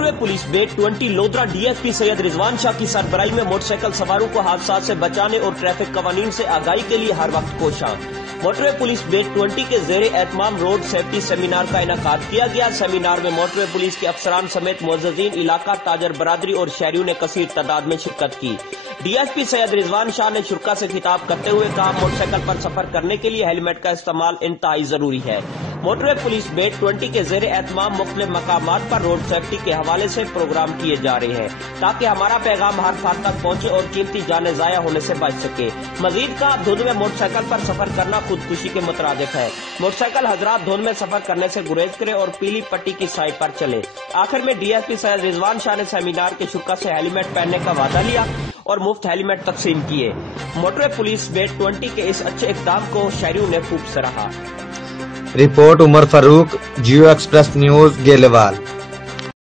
Motorway police bat 20 Lodra DSP سید رضوان شاہ کی سربراہی میں موٹر سائیکل سواروں کو حادثات سے بچانے اور ٹریفک قوانین سے آگاہی کے لیے ہر وقت کوشاں۔ موٹروے پولیس بیٹ 20 کے زیر اہتمام روڈ سیفٹی سیمینار کا انعقاد کیا گیا۔ سیمینار میں موٹروے پولیس کے افسران سمیت معززین علاقہ، تاجر برادری اور شہریوں نے کثیر تعداد میں شرکت کی۔ DSP سید رضوان شاہ نے شرکا سے خطاب کرتے ہوئے کہا، موٹر سائیکل پر سفر کرنے کے لیے ہیلمٹ کا استعمال انتہائی ضروری ہے۔ موٹروے پولیس بیٹ 20 کے زیر اہتمام مختلف مقامات پر روڈ سیفٹی کے حوالے سے پروگرام کیے جا رہے ہیں تاکہ ہمارا پیغام ہر فرد تک پہنچے اور قیمتی جانیں ضائع ہونے سے بچ سکے۔ مزید کہا، دھند میں موٹر سائیکل پر سفر کرنا خودکشی کے مترادف ہے۔ موٹر سائیکل حضرات دھند میں سفر کرنے سے گریز کریں اور پیلی پٹی کی سائڈ پر چلے۔ آخر میں DSP سید رضوان شاہ نے سیمینار کے شرکا سے ہیلمٹ پہننے کا وعدہ لیا اور مفت ہیلمٹ تقسیم کیے۔ موٹروے پولیس بیٹ 20 کے اس اچھے اقدام کو شہریوں نے خوب سراہا۔ رپورٹ عمر فاروق، جیو ایکسپریس نیوز، گیلے وال۔